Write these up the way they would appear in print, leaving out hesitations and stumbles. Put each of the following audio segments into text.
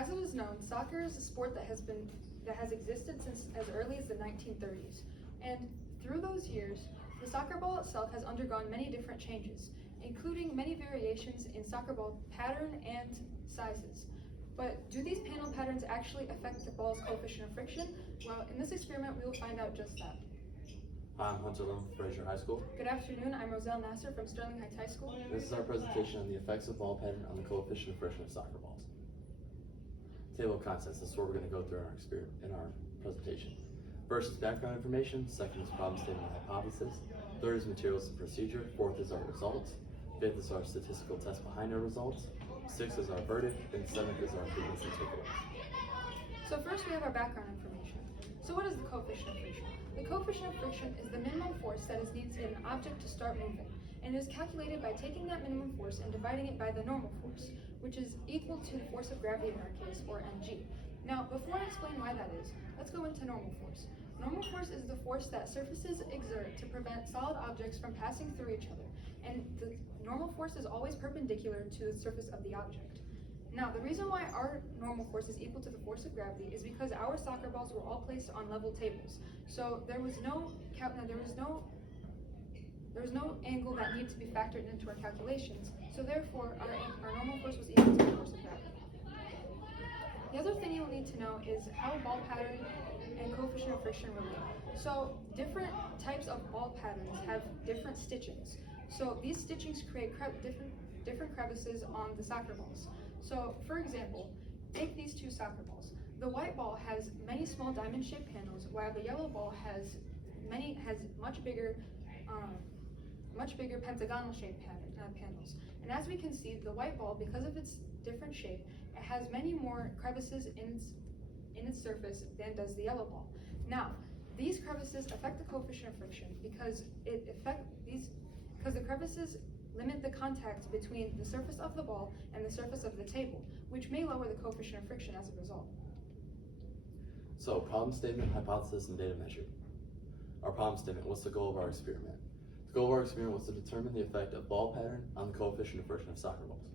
As it is known, soccer is a sport that has existed since as early as the 1930s. And through those years, the soccer ball itself has undergone many different changes, including many variations in soccer ball pattern and sizes. But do these panel patterns actually affect the ball's coefficient of friction? Well, in this experiment, we will find out just that. Hi, I'm Hunter Lum from Fraser High School. Good afternoon, I'm Roselle Nasser from Sterling Heights High School. This is our presentation on the effects of ball pattern on the coefficient of friction of soccer balls. Table of contents, this is what we're going to go through in our presentation. First is background information, second is problem statement and hypothesis, third is materials and procedure, fourth is our results, fifth is our statistical test behind our results, sixth is our verdict, and seventh is our improvements and takeaways. So first we have our background information. So what is the coefficient of friction? The coefficient of friction is the minimum force that is needed to get an object to start moving, and it is calculated by taking that minimum force and dividing it by the normal force, which is equal to the force of gravity in our case, or mg. Now, before I explain why that is, let's go into normal force. Normal force is the force that surfaces exert to prevent solid objects from passing through each other, and the normal force is always perpendicular to the surface of the object. Now, the reason why our normal force is equal to the force of gravity is because our soccer balls were all placed on level tables. So there was no angle that needed to be factored into our calculations. So therefore, our normal force was equal to the force of gravity. The other thing you'll need to know is how ball pattern and coefficient of friction relate. So different types of ball patterns have different stitchings. So these stitchings create different crevices on the soccer balls. So for example, take these two soccer balls. The white ball has many small diamond-shaped panels, while the yellow ball has much bigger pentagonal-shaped panels. And as we can see, the white ball, because of its different shape, it has many more crevices in its surface than does the yellow ball. Now, these crevices affect the coefficient of friction because the crevices limit the contact between the surface of the ball and the surface of the table, which may lower the coefficient of friction as a result. So, problem statement, hypothesis, and data measured. Our problem statement, what's the goal of our experiment? The goal of our experiment was to determine the effect of ball pattern on the coefficient of friction of soccer balls.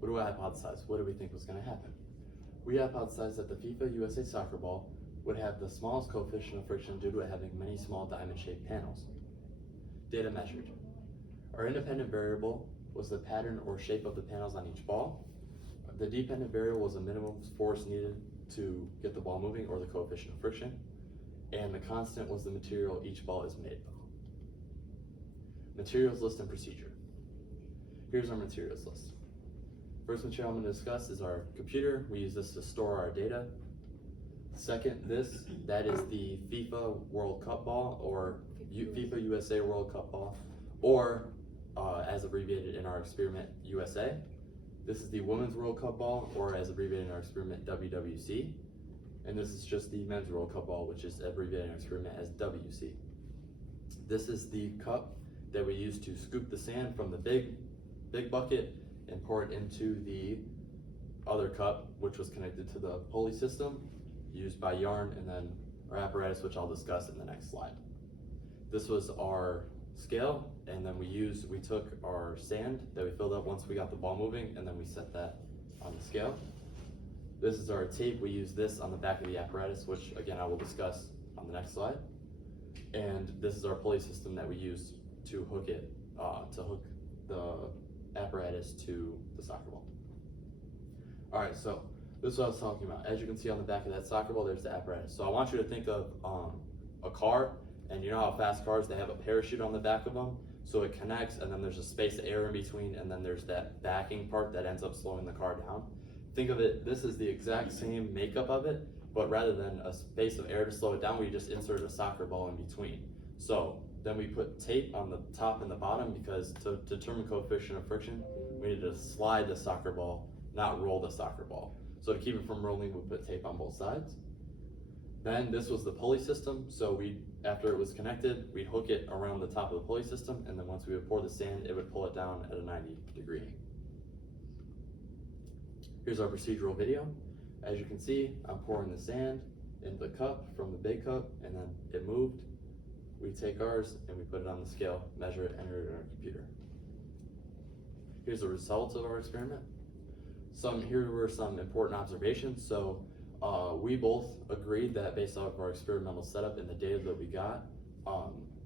What do I hypothesize? What do we think was going to happen? We hypothesized that the FIFA USA soccer ball would have the smallest coefficient of friction due to it having many small diamond-shaped panels. Data measured. Our independent variable was the pattern or shape of the panels on each ball. The dependent variable was the minimum force needed to get the ball moving, or the coefficient of friction. And the constant was the material each ball is made of. Materials list and procedure. Here's our materials list. First material I'm going to discuss is our computer. We use this to store our data. Second, that is the FIFA World Cup ball, or FIFA USA World Cup ball, or as abbreviated in our experiment, USA. This is the Women's World Cup ball, or as abbreviated in our experiment, WWC. And this is just the Men's World Cup ball, which is abbreviated in our experiment as WC. This is the cup that we use to scoop the sand from the big bucket and pour it into the other cup, which was connected to the pulley system used by yarn, and then our apparatus, which I'll discuss in the next slide. This was our scale, and then we took our sand that we filled up once we got the ball moving, and then we set that on the scale. This is our tape. We use this on the back of the apparatus, which again I will discuss on the next slide. And this is our pulley system that we use to hook the apparatus to the soccer ball. All right, so this is what I was talking about. As you can see on the back of that soccer ball, there's the apparatus. So I want you to think of a car, and you know how fast cars, they have a parachute on the back of them, so it connects, and then there's a space of air in between, and then there's that backing part that ends up slowing the car down. Think of it, this is the exact same makeup of it, but rather than a space of air to slow it down, we just inserted a soccer ball in between. So then we put tape on the top and the bottom, because to determine coefficient of friction, we needed to slide the soccer ball, not roll the soccer ball. So to keep it from rolling, we put tape on both sides. Then this was the pulley system. So after it was connected, we'd hook it around the top of the pulley system, and then once we would pour the sand, it would pull it down at a 90-degree angle. Here's our procedural video. As you can see, I'm pouring the sand into the cup from the big cup, and then it moved. We take ours and we put it on the scale, measure it, enter it in our computer. Here's the results of our experiment. Here were some important observations. So we both agreed that based off of our experimental setup and the data that we got,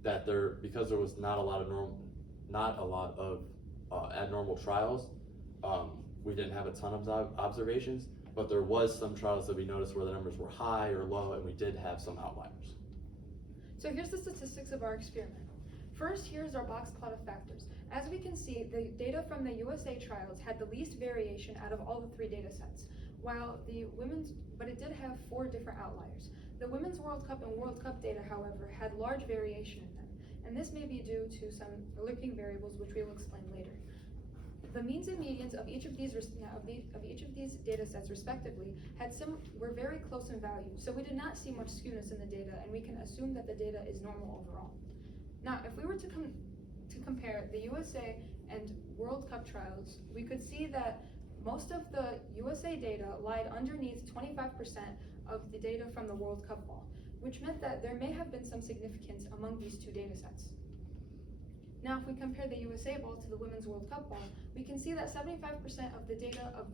that because there was not a lot of abnormal trials, we didn't have a ton of observations, but there was some trials that we noticed where the numbers were high or low, and we did have some outliers. So here's the statistics of our experiment. First, here's our box plot of factors. As we can see, the data from the USA trials had the least variation out of all the 3 data sets, but it did have 4 different outliers. The Women's World Cup and World Cup data, however, had large variation in them, and this may be due to some lurking variables which we will explain later. The means and medians of each of these data sets respectively were very close in value, so we did not see much skewness in the data, and we can assume that the data is normal overall. Now, if we were to compare the USA and World Cup trials, we could see that most of the USA data lied underneath 25% of the data from the World Cup ball, which meant that there may have been some significance among these 2 data sets. Now, if we compare the USA ball to the Women's World Cup ball, we can see that 75% of the data of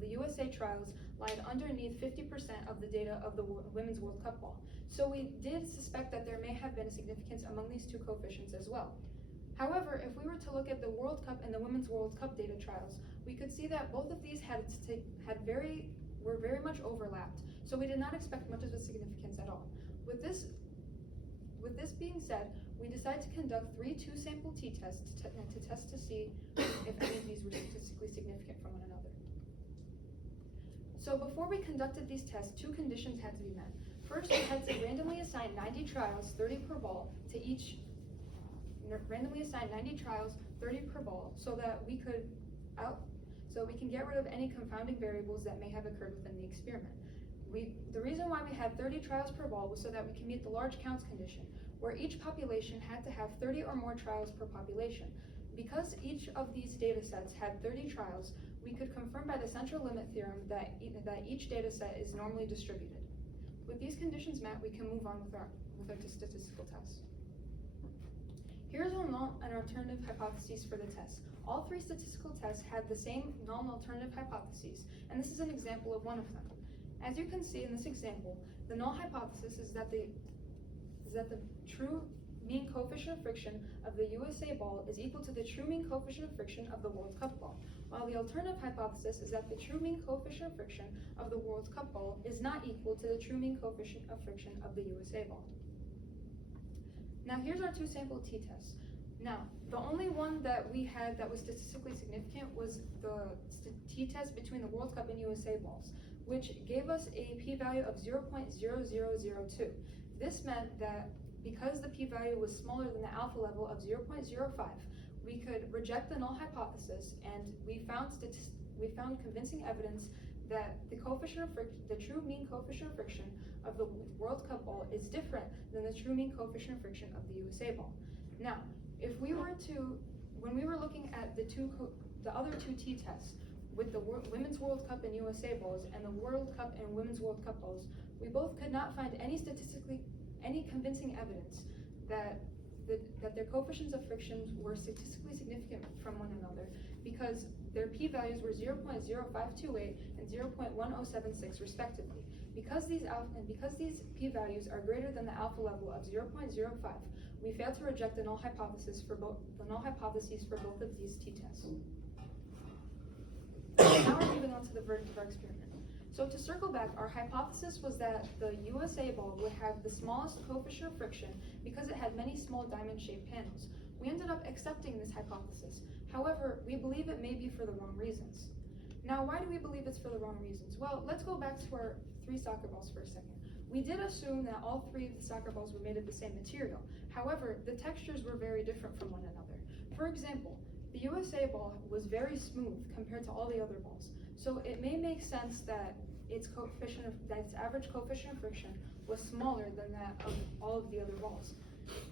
the USA trials lied underneath 50% of the data of the Women's World Cup ball. So we did suspect that there may have been a significance among these 2 coefficients as well. However, if we were to look at the World Cup and the Women's World Cup data trials, we could see that both of these were very much overlapped, so we did not expect much of a significance at all. With this being said, we decided to conduct 3 2-sample t-tests to see if any of these were statistically significant from one another. So before we conducted these tests, 2 conditions had to be met. First, we had to randomly assign 90 trials, 30 per ball, to each. Randomly assign 90 trials, 30 per ball, so that we can get rid of any confounding variables that may have occurred within the experiment. The reason why we had 30 trials per ball was so that we can meet the large counts condition, where each population had to have 30 or more trials per population. Because each of these data sets had 30 trials, we could confirm by the central limit theorem that each data set is normally distributed. With these conditions met, we can move on with our statistical test. Here's our null and alternative hypotheses for the test. All 3 statistical tests had the same null and alternative hypotheses, and this is an example of one of them. As you can see in this example, the null hypothesis is that the true mean coefficient of friction of the USA ball is equal to the true mean coefficient of friction of the World Cup ball, while the alternative hypothesis is that the true mean coefficient of friction of the World Cup ball is not equal to the true mean coefficient of friction of the USA ball. Now here's our 2-sample t-tests. Now, the only one that we had that was statistically significant was the t-test between the World Cup and USA balls, which gave us a p-value of 0.0002. This meant that because the p-value was smaller than the alpha level of 0.05, we could reject the null hypothesis, and we found convincing evidence that the true mean coefficient of friction of the World Cup ball is different than the true mean coefficient of friction of the USA ball. Now, when we were looking at the other 2 t-tests with the Women's World Cup and USA balls and the World Cup and Women's World Cup balls, we both could not find any convincing evidence that their coefficients of friction were statistically significant from one another, because their p-values were 0.0528 and 0.1076 respectively. Because these p-values are greater than the alpha level of 0.05, we failed to reject the null hypotheses for both of these t-tests. Now we're moving on to the verdict of our experiment. So to circle back, our hypothesis was that the USA ball would have the smallest coefficient of friction because it had many small diamond-shaped panels. We ended up accepting this hypothesis. However, we believe it may be for the wrong reasons. Now, why do we believe it's for the wrong reasons? Well, let's go back to our 3 soccer balls for a second. We did assume that all 3 of the soccer balls were made of the same material. However, the textures were very different from one another. For example, the USA ball was very smooth compared to all the other balls. So it may make sense that its average coefficient of friction was smaller than that of all of the other balls.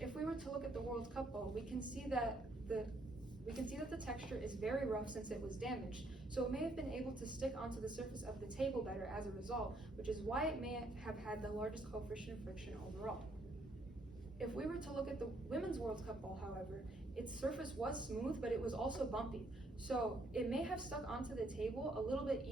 If we were to look at the World Cup ball, we can see that the texture is very rough since it was damaged, so it may have been able to stick onto the surface of the table better as a result, which is why it may have had the largest coefficient of friction overall. If we were to look at the Women's World Cup ball, however, its surface was smooth, but it was also bumpy, So it may have stuck onto the table a little bit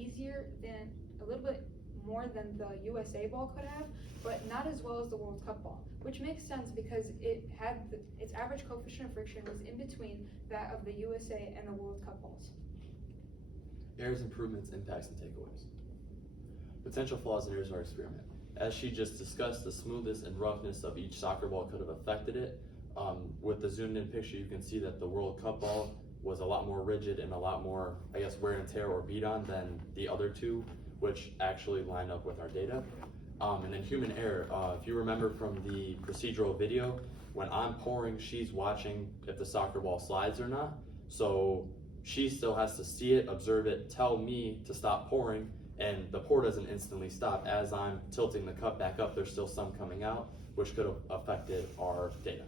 more than the USA ball could have, but not as well as the World Cup ball, which makes sense because its average coefficient of friction was in between that of the USA and the World Cup balls. Errors, improvements, impacts, and takeaways. Potential flaws in our experiment. As she just discussed, the smoothness and roughness of each soccer ball could have affected it. With the zoomed in picture, you can see that the World Cup ball was a lot more rigid and a lot more, I guess, wear and tear or beat on than the other two, which actually line up with our data. And then human error. If you remember from the procedural video, when I'm pouring, she's watching if the soccer ball slides or not. So she still has to see it, observe it, tell me to stop pouring, and the pour doesn't instantly stop. As I'm tilting the cup back up, there's still some coming out, which could have affected our data.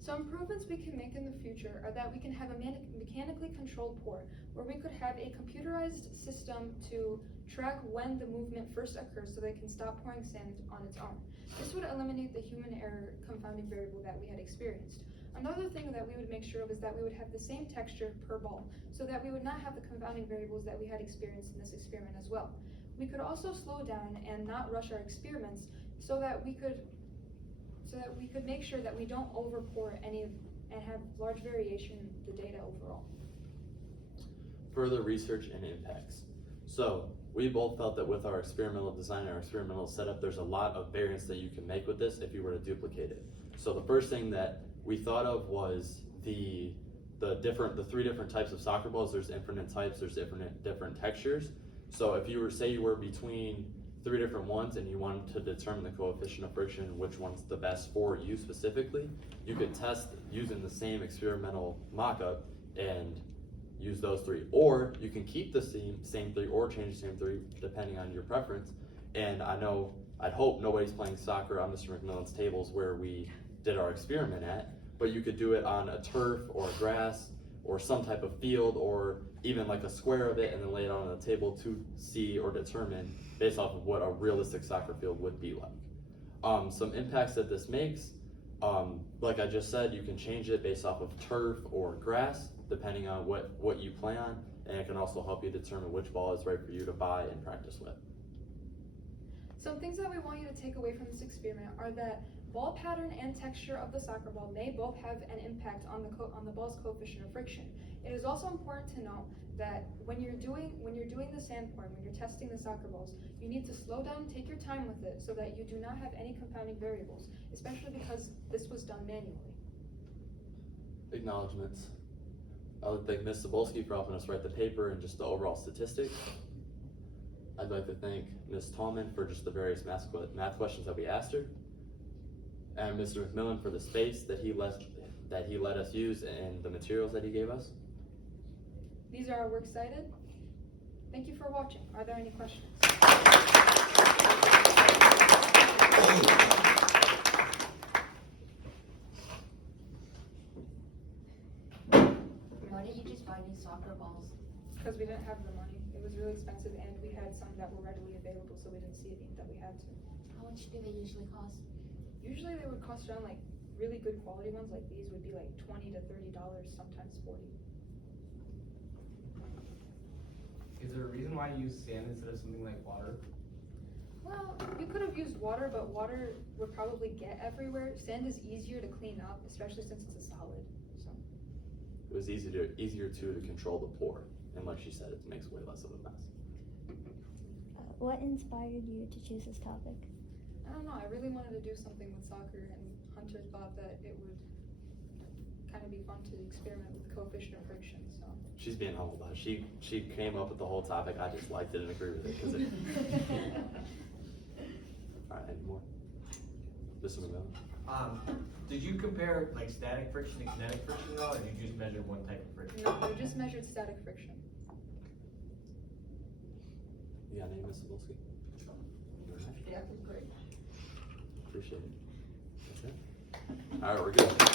So improvements we can make in the future are that we can have a mechanically controlled pour, where we could have a computerized system to track when the movement first occurs so they can stop pouring sand on its own. This would eliminate the human error confounding variable that we had experienced. Another thing that we would make sure of is that we would have the same texture per ball, so that we would not have the confounding variables that we had experienced in this experiment as well. We could also slow down and not rush our experiments so that we could make sure that we don't overpour any and have large variation in the data overall. Further research and impacts. So we both felt that with our experimental design and our experimental setup, there's a lot of variants that you can make with this if you were to duplicate it. So the first thing that we thought of was the three different types of soccer balls. There's infinite types, there's different textures. So if you were between three different ones and you wanted to determine the coefficient of friction, which one's the best for you specifically, you could test using the same experimental mock-up and use those three. Or you can keep the same three or change the same three depending on your preference. And I'd hope nobody's playing soccer on Mr. McMillan's tables where we did our experiment at, but you could do it on a turf or a grass or some type of field, or even like a square of it and then lay it on a table to see or determine based off of what a realistic soccer field would be like. Some impacts that this makes, like I just said, you can change it based off of turf or grass depending on what you play on, and it can also help you determine which ball is right for you to buy and practice with. Some things that we want you to take away from this experiment are that ball pattern and texture of the soccer ball may both have an impact on the ball's coefficient of friction. It is also important to note that when you're doing the sand pouring, when you're testing the soccer balls, you need to slow down, take your time with it, so that you do not have any confounding variables, especially because this was done manually. Acknowledgements. I would thank Ms. Cebulski for helping us write the paper and just the overall statistics. I'd like to thank Ms. Tallman for just the various math questions that we asked her, and Mr. McMillan for the space that he let us use and the materials that he gave us. These are our works cited. Thank you for watching. Are there any questions? Why didn't you just buy new soccer balls? Because we didn't have the money. It was really expensive, and we had some that were readily available, so we didn't see a need that we had to. How much do they usually cost? Usually they would cost around, like, really good quality ones like these would be like $20 to $30, sometimes $40. Is there a reason why you use sand instead of something like water? Well, you could have used water, but water would probably get everywhere. Sand is easier to clean up, especially since it's a solid. So It was easier to control the pour, and like she said, it makes way less of a mess. What inspired you to choose this topic? I don't know. I really wanted to do something with soccer, and Hunter thought that it would kind of be fun to experiment with coefficient of friction. So She's being humble about it. She came up with the whole topic. I just liked it and agree with it. All right, any more? Mr. McMillan? Did you compare like static friction and kinetic friction at all, or did you just measure one type of friction? no, we just measured static friction. You got any, Ms. Cebulski? Yeah, great. Appreciate it. That's it. All right, we're good.